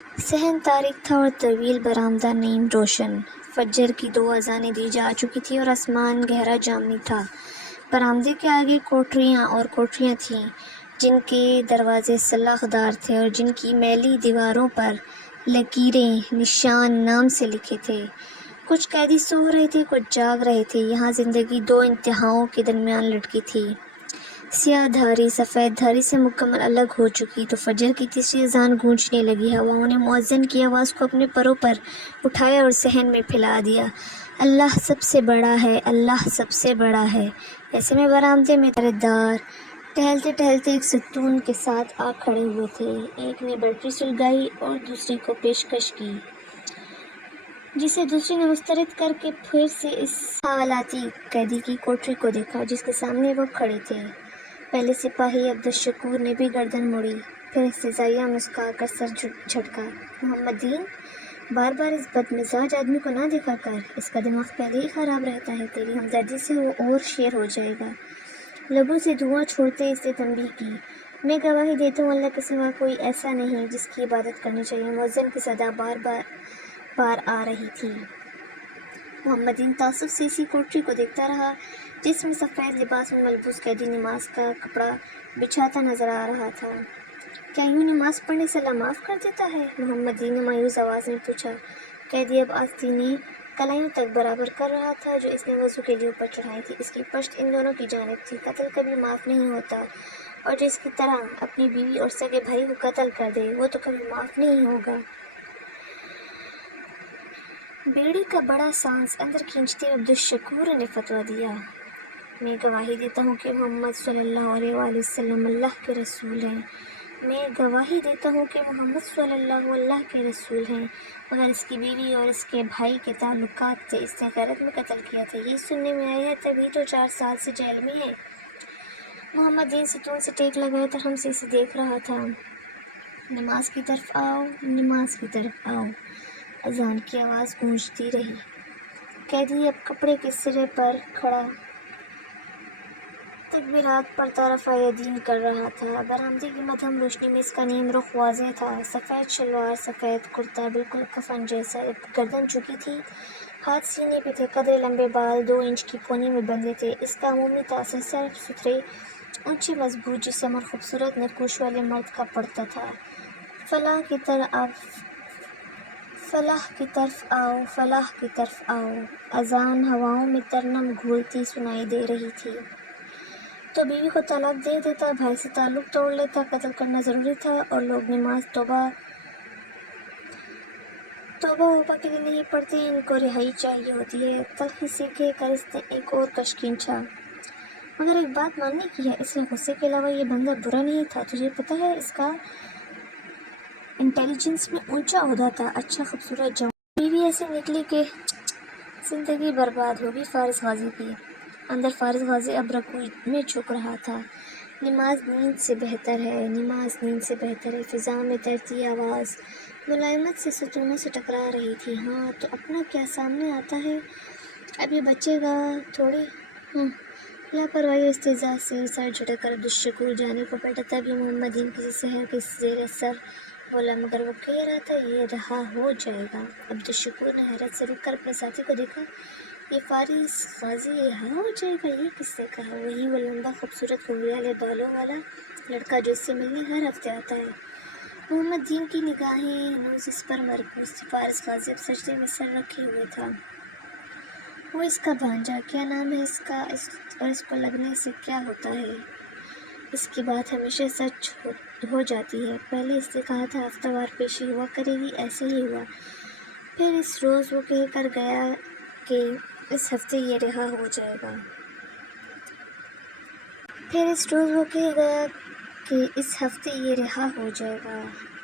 صحن تاریک تھا اور طویل برآمدہ نیم روشن۔ فجر کی 2 اذانیں دی جا چکی تھیں اور آسمان گہرا جامنی تھا۔ برآمدے کے آگے کوٹریاں تھیں جن کے دروازے سلاخ دار تھے اور جن کی میلی دیواروں پر لکیریں نشان نام سے لکھے تھے۔ کچھ قیدی سو رہے تھے، کچھ جاگ رہے تھے۔ یہاں زندگی 2 انتہاؤں کے درمیان لٹکی تھی، سیاہ دھاری سفید دھاری سے مکمل الگ ہو چکی۔ تو فجر کی تیسری اذان گونجنے لگی۔ ہواؤں نے مؤذن کی آواز کو اپنے پروں پر اٹھایا اور صحن میں پھیلا دیا، اللہ سب سے بڑا ہے، اللہ سب سے بڑا ہے۔ ایسے میں برآمدے میں پہرےدار ٹہلتے ٹہلتے ایک ستون کے ساتھ آ کھڑے ہوئے تھے۔ ایک نے بیٹری سلگائی اور دوسرے کو پیشکش کی، جسے دوسرے نے مسترد کر کے پھر سے اس حوالاتی قیدی کی کوٹری کو دیکھا جس کے سامنے وہ کھڑے تھے۔ پہلے سپاہی عبدالشکور نے بھی گردن موڑی، پھر استہزائیہ مسکرا کر سر جھٹکا۔ محمد دین، بار بار اس بد مزاج آدمی کو نہ دیکھا کر، اس کا دماغ پہلے ہی خراب رہتا ہے، تیری ہمدردی سے وہ اور شیر ہو جائے گا۔ لبوں سے دھواں چھوڑتے اس نے تنبیہ کی، میں گواہی دیتا ہوں اللہ کے سوا کوئی ایسا نہیں جس کی عبادت کرنی چاہیے۔ مؤذن کی صدا بار آ رہی تھی۔ محمد دین تعصب سے اسی کوٹری کو دیکھتا رہا جس میں سفید لباس میں ملبوس قیدی نماز کا کپڑا بچھاتا نظر آ رہا تھا۔ کیا یوں نماز پڑھنے سے اللہ معاف کر دیتا ہے؟ محمد دین نے مایوس آواز میں پوچھا۔ قیدی اب آستینیں کلائیوں تک برابر کر رہا تھا جو اس نے وضو کے لیے اوپر چڑھائی تھی۔ اس کی پشت ان دونوں کی جانب تھی۔ قتل کبھی معاف نہیں ہوتا، اور جو اس کی طرح اپنی بیوی اور سگے بھائی کو قتل کر دے وہ تو کبھی معاف نہیں ہوگا۔ بیڑی کا بڑا سانس اندر کھینچتے ہوئے عبدالشکور نے فتویٰ دیا، میں گواہی دیتا ہوں کہ محمد صلی اللہ علیہ وآلہ وسلم اللہ کے رسول ہیں۔ میں گواہی دیتا ہوں کہ محمد صلی اللہ کے رسول ہیں، مگر اس کی بیوی اور اس کے بھائی کے تعلقات تھے، اس نے غیرت میں قتل کیا تھا، یہ سننے میں آیا ہے، تبھی تو 4 سال سے جیل میں ہے۔ محمد دین ستون سے ٹیک لگائے ترہم سے اسے دیکھ رہا تھا۔ نماز کی طرف آؤ، نماز کی طرف آؤ، اذان کی آواز گونجتی رہی۔ قیدی اب کپڑے کے سرے پر کھڑا تکبیرات پڑھتا رفع یدین کر رہا تھا۔ برآمدے کی مدھم روشنی میں اس کا نیم رخ واضح تھا، سفید شلوار، سفید کرتا، بالکل کفن جیسا، گردن جھکی تھی، ہاتھ سینے پہ تھے، قدرے لمبے بال 2 انچ کی پونی میں بندھے تھے۔ اس کا عمومی تاثر صاف ستھرے، اونچے مضبوط جسم اور خوبصورت نقوش والے مرد کا پڑتا تھا۔ فلاح کی طرف آؤ، فلاح کی طرف آؤ، اذان ہواؤں میں ترنم گھولتی سنائی دے رہی تھی۔ تو بیوی کو طلاق دے دیتا، بھائی سے تعلق توڑ لیتا، قتل کرنا ضروری تھا، اور لوگ نماز توبہ کے لیے نہیں پڑھتے، ان کو رہائی چاہیے ہوتی ہے۔ تلخی سے کہہ کر اس نے ایک اور کش کھینچا، مگر ایک بات ماننے کی ہے، اس میں غصے کے علاوہ یہ بندہ برا نہیں تھا، تجھے پتہ ہے اس کا انٹیلیجنس میں اونچا عہدہ تھا، اچھا خوبصورت جوان۔ بیوی ایسے نکلی کہ زندگی برباد ہوگی فارغ غازی کی۔ اندر فارغ غازی اب رکوع میں جھک رہا تھا۔ نماز نیند سے بہتر ہے، نماز نیند سے بہتر ہے، فضا میں تیرتی آواز ملائمت سے ستونوں سے ٹکرا رہی تھی۔ ہاں تو اپنا کیا سامنے آتا ہے، اب یہ بچے گا تھوڑی۔ لاپرواہی اور استہزاء سے سر جھٹک کر عبدالشکور جانے کو بیٹھا، تبھی محمد دین کسی سحر کے زیر اثر بولا، مگر وہ کہہ رہا تھا یہ رہا ہو جائے گا۔ عبدالشکور نے حیرت سے رک کر اپنے ساتھی کو دیکھا، یہ فارغ غازی رہا ہو جائے گا، یہ کس نے کہا؟ وہی وہ لمبا خوبصورت گھنگریالے بالوں والا لڑکا جو اس سے ملنے ہر ہفتے آتا ہے۔ محمد دین کی نگاہیں ہنوز اس پر مرکوز تھی۔ فارغ غازی اب سجدے میں سر رکھے ہوئے تھا۔ وہ اس کا بھانجا، کیا نام ہے اس کا، اور اس کو لگنے سے کیا ہوتا ہے؟ اس کی بات ہمیشہ سچ ہو جاتی ہے۔ پہلے اس نے کہا تھا ہفتہ وار پیشی ہوا کرے گی، ایسے ہی ہوا۔ پھر اس روز وہ کہہ کر گیا کہ اس ہفتے یہ رہا ہو جائے گا۔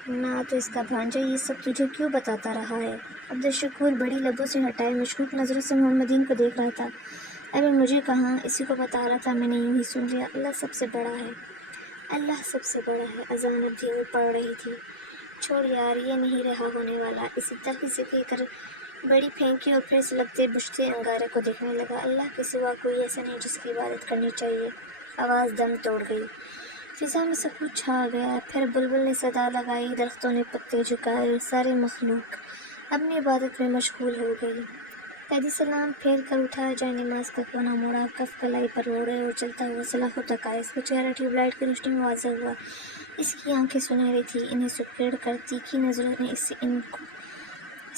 نہ تو اس کا بھانجا یہ سب تجھے کیوں بتاتا رہا ہے؟ عبدالشکور بڑی لبوں سے ہٹائے مشکوک نظروں سے محمد دین کو دیکھ رہا تھا۔ ابھی مجھے کہاں، اسی کو بتا رہا تھا، میں نے یوں ہی سن لیا۔ اللہ سب سے بڑا ہے، اللہ سب سے بڑا ہے۔ اذان اب دھیمی پڑ رہی تھی۔ چھوڑ یار، یہ نہیں رہا ہونے والا، اسی تلخی سے کہہ کر بیڑی پھینکی اور پھر سلگتے بجھتے انگارے کو دیکھنے لگا۔ اللہ کے سوا کوئی ایسا نہیں جس کی عبادت کرنی چاہیے۔ آواز دم توڑ گئی۔ فضا میں سکوت چھا گیا. پھر بلبل نے صدا لگائی، درختوں نے پتے جھکائے اور سارے مخلوق اپنی عبادت میں مشغول ہو گئی. قیدی سلام پھیر کر اٹھا، جائے نماز کا کونا موڑا، کف کلائی پر اوڑھے اور چلتا ہوا سلاخوں تک آیا. اس کا چہرہ ٹیوب لائٹ کی روشنی میں واضح ہوا. اس کی آنکھیں سنہری تھیں. انہیں سکیڑ کر تیکھی نظروں نے اسے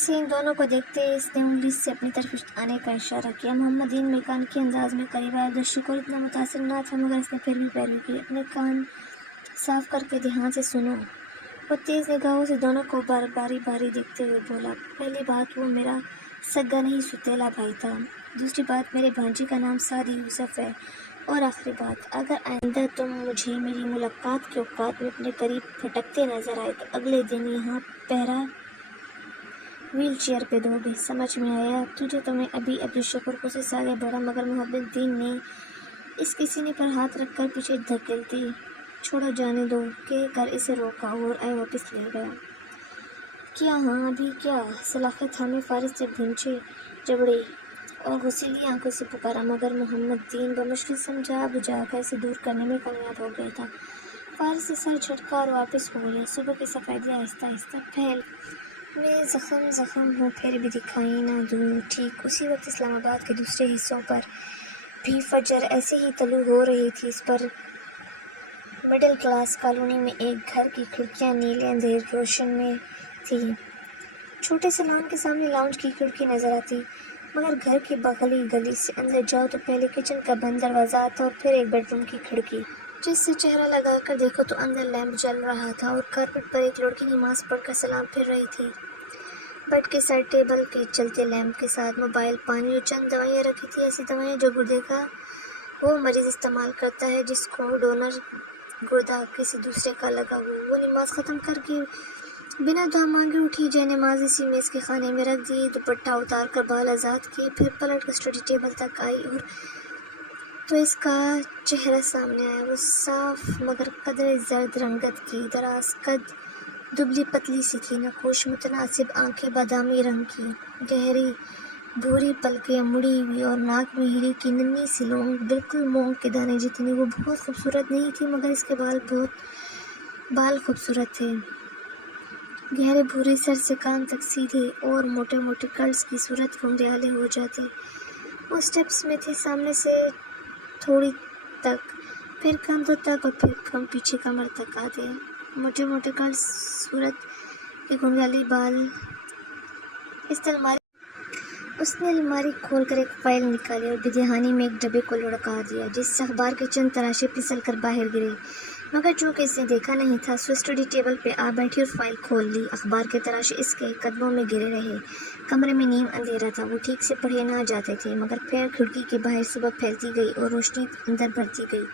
ان دونوں کو دیکھتے اس نے انگلی سے اپنی طرف آنے کا اشارہ کیا. محمدین میکانیکی انداز میں قریب آیا. دشکور اتنا متاثر نہ تھا مگر اس نے پھر بھی پیروی کی. اپنے کان صاف کر کے دھیان سے سنو. وہ تیز نگاہوں سے دونوں کو باری باری دیکھتے ہوئے بولا. پہلی بات، وہ میرا سگا نہیں ستیلا بھائی تھا. دوسری بات، میرے بھانجی کا نام سعد یوسف ہے. اور آخری بات، اگر آئندہ تم مجھے میری ملاقات کے اوقات میں اپنے قریب پھٹکتے نظر آئے تو اگلے دن یہاں پہرا ویل چیئر پہ دو گے. سمجھ میں آیا؟ تجھے تو میں ابھی عبدالشکور کو سے آگے بڑھا مگر محب الدین نے اس کے سینے پر ہاتھ رکھ کر پیچھے دھکیلتے چھوڑو جانے دو کہہ کر اسے روکا اور آئے واپس لے گیا. کیا؟ ہاں ابھی کیا؟ سلاخیں تھامے فارس سے بھونچے جبڑے اور غسیلی آنکھوں سے پکارا مگر محمد دین بمشکل سمجھا بجھا کر اسے دور کرنے میں کامیاب ہو گیا تھا. فارس سے سر جھٹکا اور واپس ہو گیا. صبح کی سفیدیاں آہستہ آہستہ پھیل. میں زخم ہوں پھر بھی دکھائی نہ دوں. ٹھیک اسی وقت اسلام آباد کے دوسرے حصوں پر بھی فجر ایسے ہی طلوع ہو رہی تھی. اس پر مڈل کلاس کالونی میں ایک گھر کی کھڑکیاں نیلے اندھیری روشن میں تھیں. چھوٹے سے لان کے سامنے لاؤنج کی کھڑکی نظر آتی مگر گھر کی بغلی گلی سے اندر جاؤ تو پہلے کچن کا بند دروازہ آتا اور پھر ایک بیڈ روم کی کھڑکی جس سے چہرہ لگا کر دیکھو تو اندر لیمپ جل رہا تھا اور کارپٹ پر ایک لڑکی نماز پڑھ کر سلام پھر رہی تھی. بیڈ کے سائڈ ٹیبل کے چلتے لیمپ کے ساتھ موبائل، پانی اور چند دوائیاں رکھی تھی. ایسی دوائیاں جو گردے کا وہ مریض استعمال کرتا ہے جس کو ڈونر گردہ کسی دوسرے کا لگا ہو. وہ نماز ختم کر کے بنا دعا مانگے اٹھی. جائے نماز اسی میز کے خانے میں رکھ دی، دوپٹہ اتار کر بال آزاد کیے، پھر پلٹ کر اسٹڈی ٹیبل تک آئی اور تو اس کا چہرہ سامنے آیا. وہ صاف مگر قدرے زرد رنگت کی، دراز قد، دبلی پتلی سی تھی. نقوش متناسب آنکھیں بادامی رنگ کی، گہری بھوری پلکیں مڑی ہوئی اور ناک میں ہیرے کی ننھی سی لونگ بالکل مونگ کے دانے جتنی. وہ بہت خوبصورت نہیں تھی مگر اس کے بال خوبصورت تھے. گہرے بھورے سر سے کان تک سیدھے اور موٹے موٹے کرلز کی صورت گھنگریالے ہو جاتے. وہ اسٹیپس میں تھے، سامنے سے تھوڑی تک، پھر کندھوں تک اور پھر کم پیچھے کمر تک آتے. موٹے موٹے کرلز، صورت کے گھنگریالے بال. اس نے الماری کھول کر ایک فائل نکالی اور بدہانی میں ایک ڈبے کو لڑکا دیا جس سے اخبار کے چند تراشے پھسل کر باہر گرے مگر چونکہ اس نے دیکھا نہیں تھا سو اسٹڈی ٹیبل پہ آ بیٹھی اور فائل کھول لی. اخبار کے تراشے اس کے قدموں میں گرے رہے. کمرے میں نیم اندھیرا تھا. وہ ٹھیک سے پڑھے نہ جاتے تھے مگر پھر کھڑکی کے باہر صبح پھیلتی گئی اور روشنی اندر بڑھتی گئی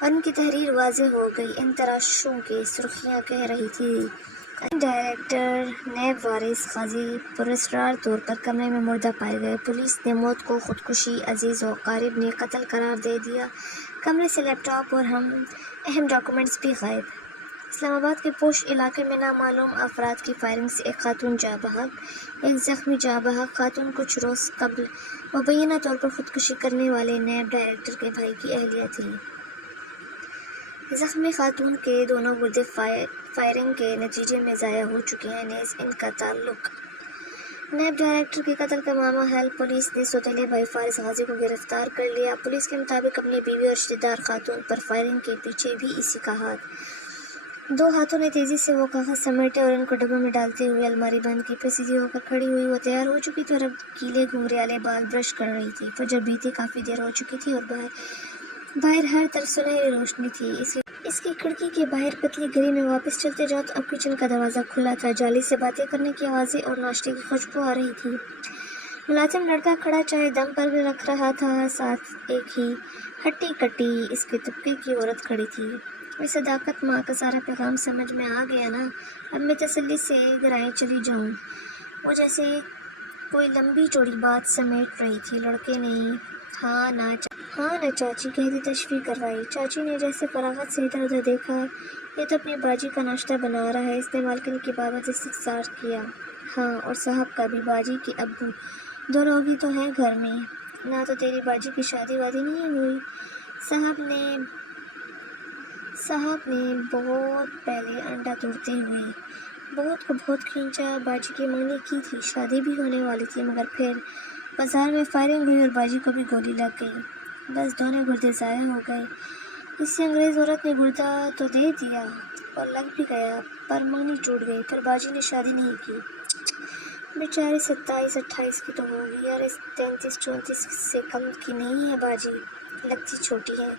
اور ان کی تحریر واضح ہو گئی. ان تراشوں کی سرخیاں کہہ رہی تھی ڈائریکٹر نیب وارث قاضی پراسرار طور پر کمرے میں مردہ پائے گئے. پولیس نے موت کو خودکشی، عزیز و اقارب نے قتل قرار دے دیا. کمرے سے لیپ ٹاپ اور اہم ڈاکومنٹس بھی غائب. اسلام آباد کے پوش علاقے میں نامعلوم افراد کی فائرنگ سے ایک خاتون جاں بحق، ایک زخمی جاں بحق. خاتون کچھ روز قبل مبینہ طور پر خودکشی کرنے والے نیب ڈائریکٹر کے بھائی کی اہلیہ تھی. زخمی خاتون کے دونوں گردے فائرنگ کے نتیجے میں ضائع ہو چکے ہیں. نیز ان کا تعلق نیب ڈائریکٹر کے قتل کا معمہ حل. پولیس نے سوتیلے بھائی فارس غازی کو گرفتار کر لیا. پولیس کے مطابق اپنی بیوی اور رشتہ دار خاتون پر فائرنگ کے پیچھے بھی اسی کا ہاتھ. دو ہاتھوں نے تیزی سے وہ کاغذ سمیٹے اور ان کو ڈبوں میں ڈالتے ہوئے الماری بند کی. پھر سیدھی ہو کر کھڑی ہوئی. وہ تیار ہو چکی تھی اور اب گیلے گھنگریالے بال برش کر رہی تھی. فجر بیتے کافی دیر ہو چکی تھی اور باہر ہر طرف سنہری روشنی تھی. اس کی کھڑکی کے باہر پتلی گلی میں واپس چلتے جاؤ تو اب کچن کا دروازہ کھلا تھا. جالی سے باتیں کرنے کی آوازیں اور ناشتے کی خوشبو آ رہی تھی. ملازم لڑکا کھڑا چائے دم پر رکھ رہا تھا. ساتھ ایک ہی ہٹی کٹی اس کے طبقے کی عورت کھڑی تھی. یہ صداقت ماں کا سارا پیغام سمجھ میں آ گیا نا. اب میں تسلی سے گرائے چلی جاؤں. وہ جیسے کوئی لمبی چوڑی بات سمیٹ رہی تھی. لڑکے نے ہاں نہ چاچی کہتی تشفیع کروائی. چاچی نے جیسے فراغت سے ادھر ادھر دیکھا. یہ تو اپنی باجی کا ناشتہ بنا رہا ہے. اس نے مالکن کی بابت استفسار کیا. ہاں اور صاحب کا بھی. باجی کے ابو دو لوگ ہی تو ہیں گھر میں. نہ تو تیری باجی کی شادی وادی نہیں ہوئی؟ صاحب نے بہت پہلے انڈا توڑتے ہوئے بہت کو بہت کھینچا، باجی کی منگنی کی تھی، شادی بھی ہونے والی تھی، مگر پھر بازار میں فائرنگ ہوئی اور باجی کو بھی گولی لگ گئی، بس دونوں گردے ضائع ہو گئے۔ کسی انگریز عورت نے گردہ تو دے دیا اور لگ بھی گیا، پر منگنی ٹوٹ گئی، پھر باجی نے شادی نہیں کی۔ بیچاری 27-28 کی تو ہوگی، یار 33-34 سے کم کی نہیں ہے باجی، لگتی چھوٹی ہے۔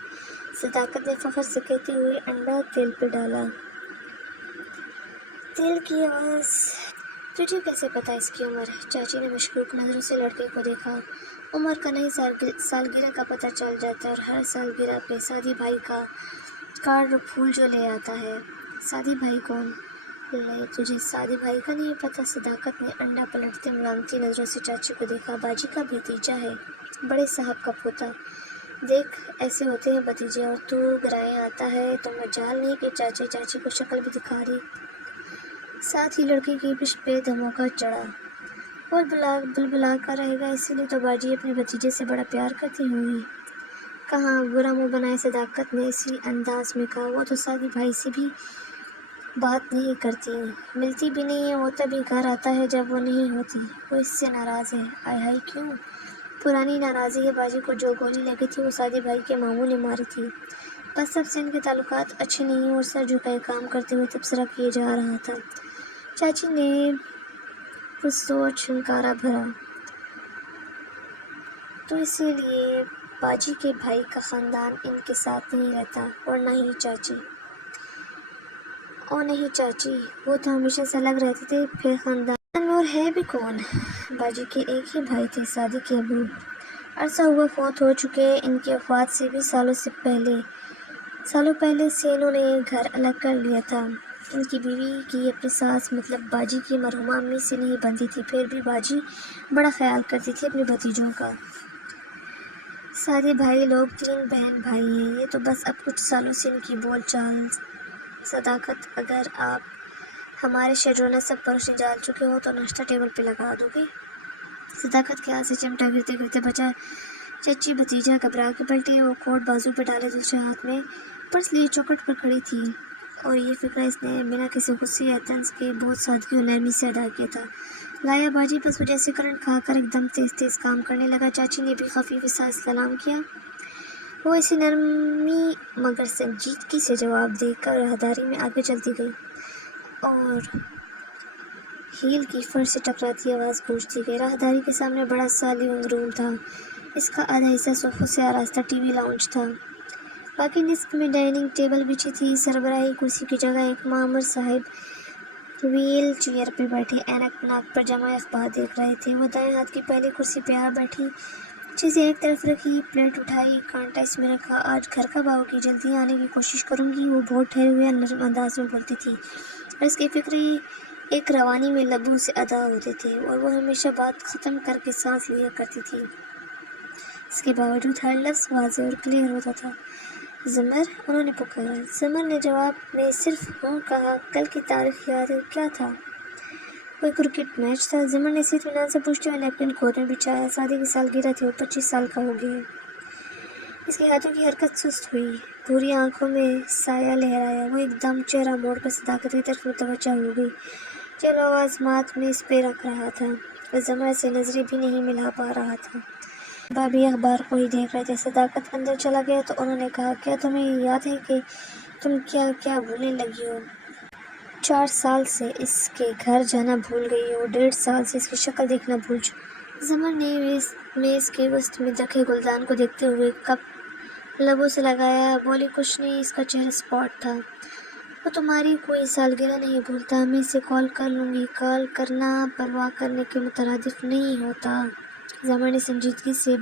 صداقت نے فخر سے کہتی ہوئی انڈا تیل پہ ڈالا۔ تیل کی آواز۔ تجھے کیسے پتا اس کی عمر؟ چاچی نے مشکوک نظروں سے لڑکے کو دیکھا۔ عمر کا نہیں، سالگرہ کا پتہ چل جاتا ہے، اور ہر سالگرہ پہ سادی بھائی کا کارڈ اور پھول جو لے آتا ہے۔ سادی بھائی کون؟ لے، تجھے سادی بھائی کا نہیں پتا؟ صداقت نے انڈا پلٹتے ملامتی نظروں سے چاچی کو دیکھا۔ باجی کا بھتیجا ہے، بڑے صاحب کا پوتا۔ دیکھ، ایسے ہوتے ہیں بھتیجے، اور تو گرائے آتا ہے تو مجال نہیں کہ چاچی کو شکل بھی دکھا رہی۔ ساتھ ہی لڑکی کی پشت پہ دھموکا چڑھا۔ بلبلا کر رہے گا، اسی لیے تو باجی اپنے بھتیجے سے بڑا پیار کرتی ہوئی۔ کہاں برا منہ بنائے صداقت نے اسی انداز میں کہا، وہ تو سادی بھائی سے بھی بات نہیں کرتی، ملتی بھی نہیں ہے، وہ تبھی گھر آتا ہے جب وہ نہیں ہوتی۔ وہ اس سے ناراض ہے۔ آئے ہائے، کیوں؟ پرانی ناراضی ہے۔ باجی کو جو گولی لگی تھی وہ سادی بھائی کے ماموں نے ماری تھی، بس اب سے ان کے تعلقات اچھے نہیں اور سر جھکائے کام کرتے ہوئے تبصرہ کیے جا رہا تھا۔ چاچی نے پرسوچ ہنکارا بھرا، تو اسی لیے باجی کے بھائی کا خاندان ان کے ساتھ نہیں رہتا، اور نہیں چاچی، وہ تو ہمیشہ سے الگ رہتے تھے، پھر خاندان میں اور ہے بھی کون؟ باجی کے ایک ہی بھائی تھے، سادی کے ابو عرصہ ہوا فوت ہو چکے۔ ان کی وفات سے بھی سالوں پہلے سے انہوں نے گھر الگ کر لیا تھا۔ ان کی بیوی کی اپنی ساس مطلب باجی کی مرحومہ امی سے نہیں بنتی تھی، پھر بھی باجی بڑا خیال کرتی تھی اپنے بھتیجوں کا۔ سادی بھائی لوگ 3 بہن بھائی ہیں، یہ تو بس اب کچھ سالوں سے ان کی بول چال۔ صداقت، اگر آپ ہمارے شجر و نسب پر روشنی ڈال چکے ہو تو ناشتہ ٹیبل پہ لگا دو گے؟ صداقت کے ہاتھ سے چمٹا گرتے گرتے بچا۔ چچی بھتیجا گھبرا کے پلٹی، وہ کوٹ بازو پہ ڈالے دوسرے ہاتھ میں پرس لیے چوکھٹ پر کھڑی تھی، اور یہ فقرہ اس نے بنا کسی غصے یا طنز کے بہت سادگی اور نرمی سے ادا کیا تھا۔ لایا باجی، بس وہ جیسے کرنٹ کھا کر ایک دم تیز کام کرنے لگا۔ چاچی نے بھی خفیف سا سلام کیا۔ وہ اسی نرمی مگر سنجیدگی سے جواب دے کر راہداری میں آگے چلتی گئی، اور ہیل کی فرش سے ٹکراتی آواز گونجتی گئی۔ راہداری کے سامنے بڑا سا لیونگ روم تھا، اس کا آدھا حصہ صوفوں سے آراستہ ٹی وی لاؤنج تھا، باقی نصف میں ڈائننگ ٹیبل بچھی تھی۔ سربراہی کرسی کی جگہ ایک معمر صاحب وہیل چیئر پہ بیٹھے اینک ناک پر جمائے اخبار دیکھ رہے تھے۔ وہ دائیں ہاتھ کی پہلی کرسی پہ آ بیٹھی، چیزیں ایک طرف رکھی، پلیٹ اٹھائی، کانٹا اس میں رکھا۔ آج گھر کب آؤ گی؟ جلدی آنے کی کوشش کروں گی، وہ بہت ٹھہرے ہوئے نرم انداز میں بولتی تھی، اور اس کے فکرے ایک روانی میں لبوں سے ادا ہوتے تھے، اور وہ ہمیشہ بات ختم کر کے سانس لیا کرتی تھی۔ اس کے باوجود ہر لفظ واضح اور کلیئر ہوتا تھا۔ زمر، انہوں نے پکارا۔ زمر نے جواب میں صرف ہوں کہا۔ کل کی تاریخ یاد ہے؟ کیا تھا؟ کوئی کرکٹ میچ تھا، زمر نے اسی اطمینان سے پوچھتے ہوئے نیپکن گود میں بچھایا۔ سادی کی سالگرہ تھی، وہ 25 سال کا ہو گیا۔ اس کے ہاتھوں کی حرکت سست ہوئی، بھوری آنکھوں میں سایہ لہرایا۔ وہ ایک دم چہرہ موڑ کر صداقت کی طرف متوجہ ہو گئی، چلو آزمات میں اس پہ رکھ رہا تھا، وہ زمر سے نظریں بھی نہیں ملا پا رہا تھا۔ بھابھی اخبار کو ہی دیکھ رہے تھے۔ صداقت اندر چلا گیا تو انہوں نے کہا، کیا تمہیں یاد ہے کہ تم کیا کیا بھولنے لگی ہو؟ 4 سال سے اس کے گھر جانا بھول گئی ہو، 1.5 سال سے اس کی شکل دیکھنا بھول چکی۔ زمر نے میز کے وسط میں رکھے گلدان کو دیکھتے ہوئے کپ لبوں سے لگایا، بولی، کچھ نہیں، اس کا چہرہ اسپاٹ تھا۔ وہ تمہاری کوئی سالگرہ نہیں بھولتا، میں اسے کال کر لوں گی۔ کال کرنا پرواہ کرنے کے مترادف نہیں ہوتا۔ زمر نے سنجیدگی سے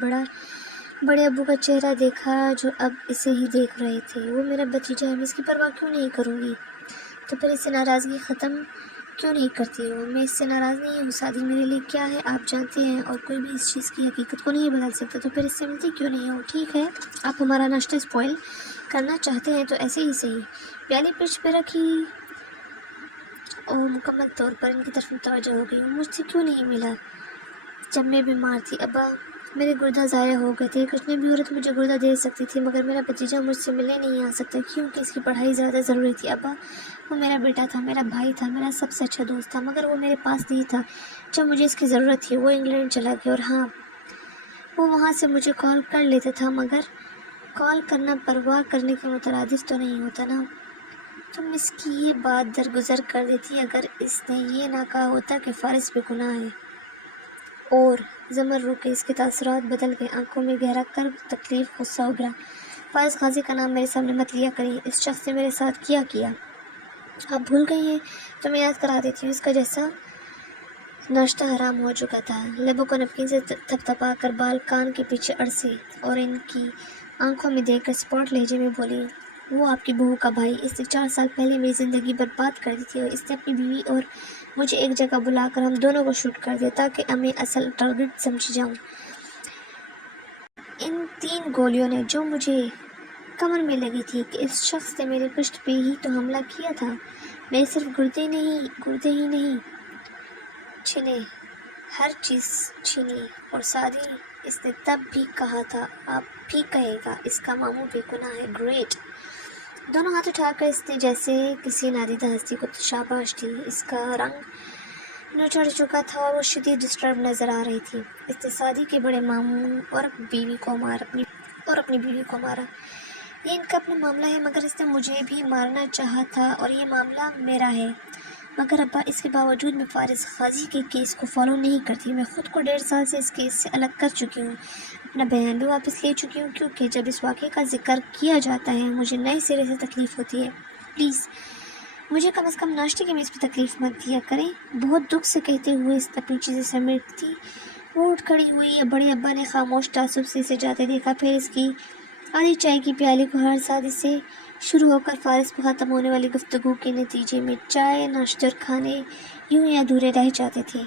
بڑے ابو کا چہرہ دیکھا جو اب اسے ہی دیکھ رہے تھے۔ وہ میرا بھتیجا ہے، میں اس کی پرواہ کیوں نہیں کروں گی؟ تو پھر اس سے ناراضگی ختم کیوں نہیں کرتی ہو؟ میں اس سے ناراض نہیں ہوں، شادی میرے لیے کیا ہے آپ جانتے ہیں، اور کوئی بھی اس چیز کی حقیقت کو نہیں بدل سکتا، تو پھر اس سے ملتی کیوں نہیں ہو؟ ٹھیک ہے، آپ ہمارا ناشتہ اسپوائل کرنا چاہتے ہیں تو ایسے ہی صحیح۔ پیالی پچ پہ رکھی اور مکمل طور پر ان کی طرف متوجہ ہو گئی۔ مجھ سے کیوں نہیں ملا جب میں بیمار تھی؟ ابا میرے گردہ ضائع ہو گئے تھے۔ کچھ بھی عورت مجھے گردہ دے سکتی تھی، مگر میرا بھتیجا مجھ سے ملنے نہیں آ سکتا کیونکہ اس کی پڑھائی زیادہ ضروری تھی۔ ابا، وہ میرا بیٹا تھا، میرا بھائی تھا، میرا سب سے اچھا دوست تھا، مگر وہ میرے پاس نہیں تھا جب مجھے اس کی ضرورت تھی۔ وہ انگلینڈ چلا گیا، اور ہاں، وہ وہاں سے مجھے کال کر لیتا تھا، مگر کال کرنا پرواہ کرنے کے مترادف تو نہیں ہوتا نا۔ تم اس کی یہ بات درگزر کر دیتی اگر اس نے یہ نہ کہا ہوتا کہ فارس بے گناہ ہے۔ اور زمر رو کے اس کے تاثرات بدل گئے، آنکھوں میں گہرا کرب، تکلیف، غصہ ابھرا۔ فارس غازی کا نام میرے سامنے مت لیا کریں، اس شخص نے میرے ساتھ کیا آپ بھول گئی ہیں؟ تو میں یاد کرا دیتی ہوں۔ اس کا جیسا ناشتہ حرام ہو چکا تھا۔ لبوں کو نمکین سے تھپتھپا کر بال کان کے پیچھے اڑسے اور ان کی آنکھوں میں دیکھ کر اسپاٹ لہجے میں بولی، وہ آپ کی بہو کا بھائی، اس نے 4 سال پہلے میری زندگی برباد کر دی تھی، اور اس نے اپنی بیوی اور مجھے ایک جگہ بلا کر ہم دونوں کو شوٹ کر دیا تاکہ میں اصل ٹارگٹ سمجھی جاؤں۔ ان 3 گولیوں نے جو مجھے کمر میں لگی تھی کہ اس شخص نے میرے پشت پہ ہی تو حملہ کیا تھا۔ میں صرف گردے ہی نہیں چھینے، ہر چیز چھینی، اور سادی۔ اس نے تب بھی کہا تھا، اب بھی کہے گا، اس کا ماموں بے گناہ ہے۔ گریٹ! دونوں ہاتھ اٹھا کر اس نے جیسے کسی نادیدہ ہستی کو شاباش دی۔ اس کا رنگ نو چڑھ چکا تھا اور وہ شدید ڈسٹرب نظر آ رہی تھی۔ اس نے سادی کے بڑے ماموں اور اپنی بیوی کو مارا۔ یہ ان کا اپنا معاملہ ہے، مگر اس نے مجھے بھی مارنا چاہا تھا، اور یہ معاملہ میرا ہے۔ مگر ابا، اس کے باوجود میں فارس غازی کے کیس کو فالو نہیں کرتی۔ میں خود کو 1.5 سال سے اس کیس سے الگ کر چکی ہوں، اپنا بیان بھی واپس لے چکی ہوں، کیونکہ جب اس واقعے کا ذکر کیا جاتا ہے مجھے نئے سرے سے تکلیف ہوتی ہے۔ پلیز مجھے کم از کم ناشتے کی میز پہ تکلیف مت دیا کریں۔ بہت دکھ سے کہتے ہوئے اس نے اپنی چیزیں سمیٹتی وہ اٹھ کھڑی ہوئی۔ بڑے ابا نے خاموش تعصب سے اسے جاتے دیکھا، پھر اس کی آدھی چائے کی پیالی کو ہر سادی سے شروع ہو کر فارس پہ ختم ہونے والی گفتگو کے نتیجے میں چائے، ناشتے اور کھانے یوں ہی ادھورے رہ جاتے تھے۔